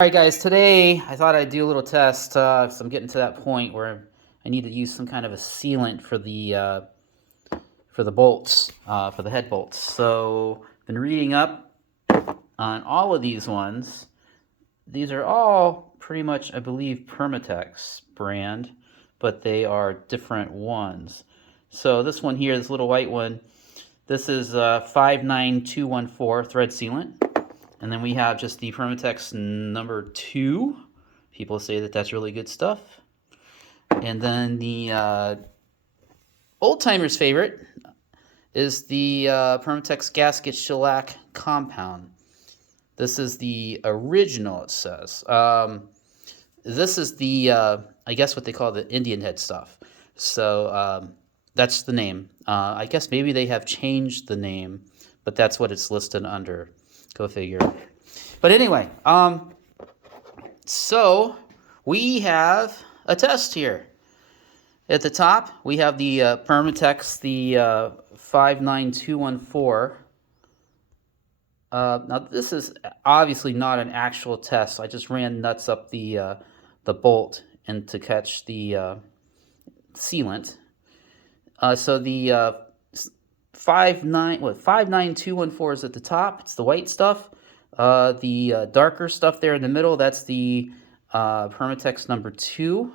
Alright guys, today I thought I'd do a little test, because I'm getting to that point where I need to use some kind of a sealant for the bolts, for the head bolts. So, I've been reading up on all of these ones. These are all pretty much, I believe, Permatex brand, but they are different ones. So this one here, this little white one, this is 59214 thread sealant. And then we have just the Permatex number 2. People say that that's really good stuff. And then the old-timers' favorite is the Permatex gasket shellac compound. This is the original, it says. This is the, I guess what they call the Indian head stuff. So that's the name. I guess maybe they have changed the name, but that's what it's listed under. Go figure. But anyway, so we have a test here. At the top, we have the Permatex, the 59214. Now this is obviously not an actual test. I just ran nuts up the bolt and to catch the sealant. So the 59214 is at the top. It's the white stuff. The darker stuff there in the middle, that's the Permatex number 2.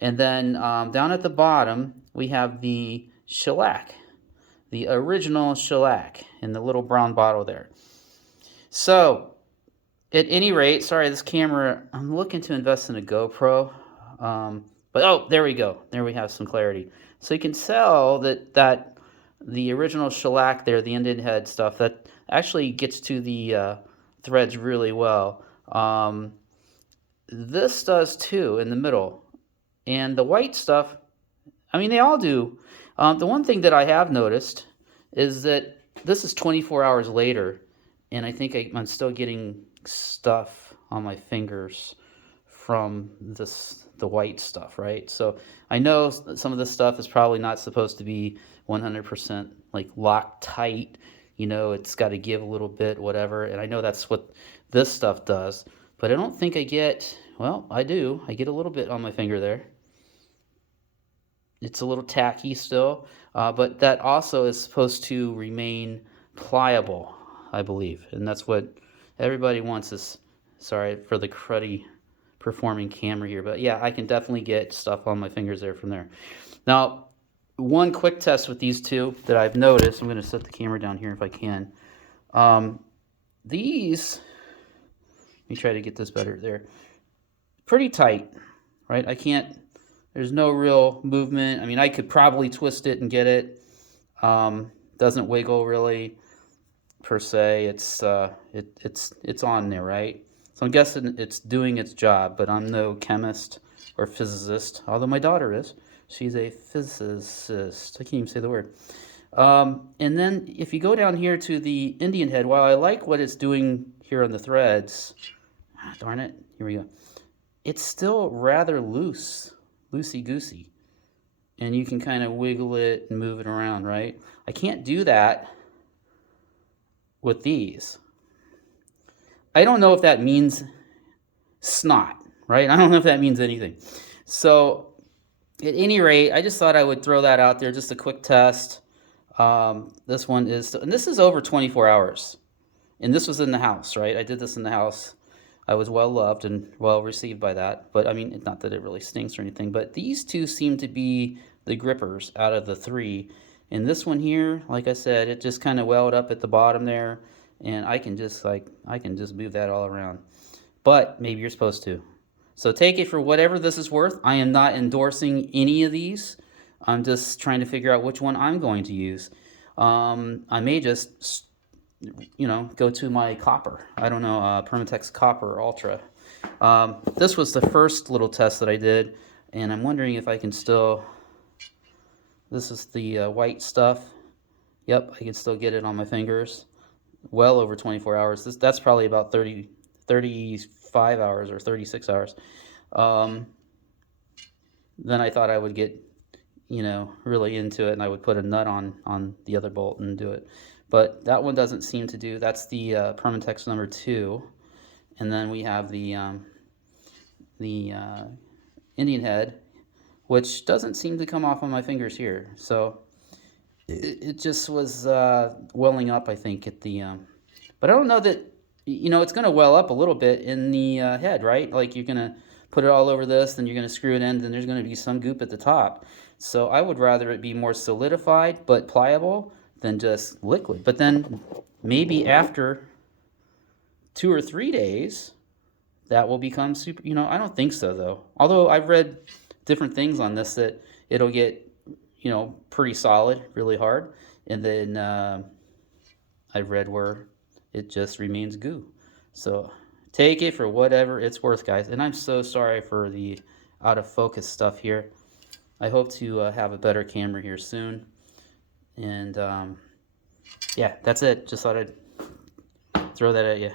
And then down at the bottom, we have the shellac, the original shellac in the little brown bottle there. So, at any rate, sorry, this camera, I'm looking to invest in a GoPro. But oh, there we go. There we have some clarity. So you can tell that the original shellac there, the Indian head stuff, that actually gets to the threads really well. This does too in the middle. And the white stuff, I mean, they all do. The one thing that I have noticed is that this is 24 hours later, and I think I'm still getting stuff on my fingers from the white stuff, right? So I know some of this stuff is probably not supposed to be 100% like locked tight. You know, it's got to give a little bit, whatever. And I know that's what this stuff does. But I don't think I get, well, I do. I get a little bit on my finger there. It's a little tacky still, but that also is supposed to remain pliable, I believe. And that's what everybody wants is, sorry for the cruddy performing camera here, but yeah, I can definitely get stuff on my fingers there from there. Now, one quick test with these two that I've noticed, I'm going to set the camera down here if I can. These, let me try to get this better there. Pretty tight, right? I can't, there's no real movement. I mean, I could probably twist it and get it. Doesn't wiggle really, per se. It's on there, right? So I'm guessing it's doing its job, but I'm no chemist or physicist, although my daughter is. She's a physicist. I can't even say the word. And then if you go down here to the Indian head, while I like what it's doing here on the threads, darn it, here we go. It's still rather loose, loosey-goosey. And you can kind of wiggle it and move it around, right? I can't do that with these. I don't know if that means snot, right? I don't know if that means anything. So, at any rate, I just thought I would throw that out there, just a quick test. This one is, and this is over 24 hours. And this was in the house, right? I did this in the house. I was well loved and well received by that. But, I mean, not that it really stinks or anything. But these two seem to be the grippers out of the 3. And this one here, like I said, it just kind of welled up at the bottom there. And I can just move that all around. But maybe you're supposed to. So take it for whatever this is worth. I am not endorsing any of these. I'm just trying to figure out which one I'm going to use. I may just, go to my copper. I don't know, Permatex Copper Ultra. This was the first little test that I did, and I'm wondering if I can still, this is the white stuff. Yep, I can still get it on my fingers. Well over 24 hours. That's probably about 35 hours or 36 hours. Then I thought I would get, really into it, and I would put a nut on the other bolt and do it. But that one doesn't seem to do. That's the Permatex number 2. And then we have the Indian head, which doesn't seem to come off on my fingers here. So it just was welling up, I think, at the... but I don't know that, you know, it's going to well up a little bit in the head, right? Like you're going to put it all over this, then you're going to screw it in, then there's going to be some goop at the top. So I would rather it be more solidified but pliable than just liquid. But then maybe after 2 or 3 days, that will become super, you know, I don't think so though. Although I've read different things on this that it'll get, you know, pretty solid, really hard. And then I've read where it just remains goo. So take it for whatever it's worth, guys. And I'm so sorry for the out of focus stuff here. I hope to have a better camera here soon. And yeah, that's it. Just thought I'd throw that at you.